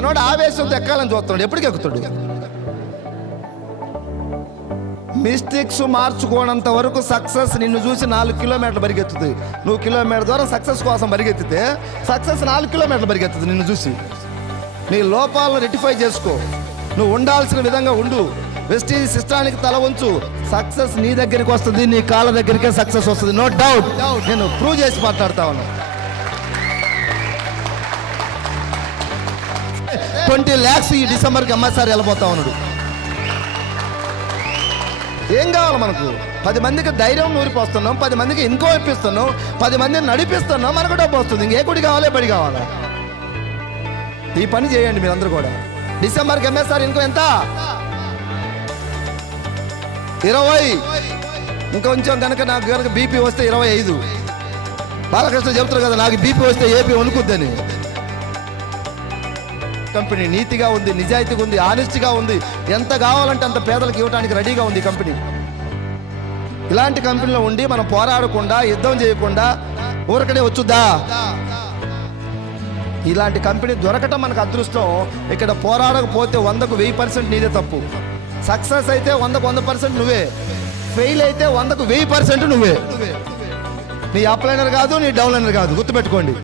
మనోడు ఆవేశంతో ఎక్కాలని చూస్తున్నాడు, ఎప్పటికి ఎక్కుతాడు? మిస్టేక్స్ మార్చుకోనంత వరకు సక్సెస్ నిన్ను చూసి 4 కిలోమీటర్లు పరిగెత్తుతుంది. నువ్వు కిలోమీటర్ దూరం సక్సెస్ కోసం పరిగెత్తితే సక్సెస్ 4 కిలోమీటర్లు పరిగెత్తుతుంది నిన్ను చూసి. నీ లోపాలను రెక్టిఫై చేసుకో, నువ్వు ఉండాల్సిన విధంగా ఉండు, వెస్టీజ్ సిస్టానికి తల ఉంచు, సక్సెస్ నీ దగ్గరికి వస్తుంది, నీ కాళ్ళ దగ్గరికే సక్సెస్ వస్తుంది. No doubt. నేను ప్రూవ్ చేసి మాట్లాడుతా ఉన్నా. 20 lakhs ఈ డిసెంబర్కి ఎంఎస్ఆర్ వెళ్ళిపోతా ఉన్నాడు. ఏం కావాలి మనకు? 10 మందికి ధైర్యం నూరిపోస్తున్నాం, 10 మందికి ఇంకో ఇప్పిస్తున్నాం, 10 మందిని నడిపిస్తున్నాం, మనకు డబ్బు వస్తుంది. ఇంకే గుడి కావాలి, బడి కావాలా? ఈ పని చేయండి మీరందరూ కూడా. డిసెంబర్కి ఎంఎస్ఆర్ ఇంకో ఎంత? 20. ఇంకొంచెం కనుక నాకు కనుక బీపీ వస్తే 25. బాలకృష్ణ చెబుతారు కదా, నాకు బీపీ వస్తే ఏపీ వణుకుద్దని. కంపెనీ నీతిగా ఉంది, నిజాయితీగా ఉంది, ఆనెస్ట్గా ఉంది, ఎంత కావాలంటే అంత పేదలకు ఇవ్వడానికి రెడీగా ఉంది కంపెనీ. ఇలాంటి కంపెనీలో ఉండి మనం పోరాడకుండా, యుద్ధం చేయకుండా ఊరకనే వచ్చుద్దా? ఇలాంటి కంపెనీ దొరకటం మనకు అదృష్టం. ఇక్కడ పోరాడకపోతే 100కు 1000% నీదే తప్పు. సక్సెస్ అయితే 100కు 100% నువ్వే, ఫెయిల్ అయితే 100కు 1000% నువ్వే. నీ అప్లైనర్ కాదు, నీ డౌన్లైనర్ కాదు, గుర్తుపెట్టుకోండి.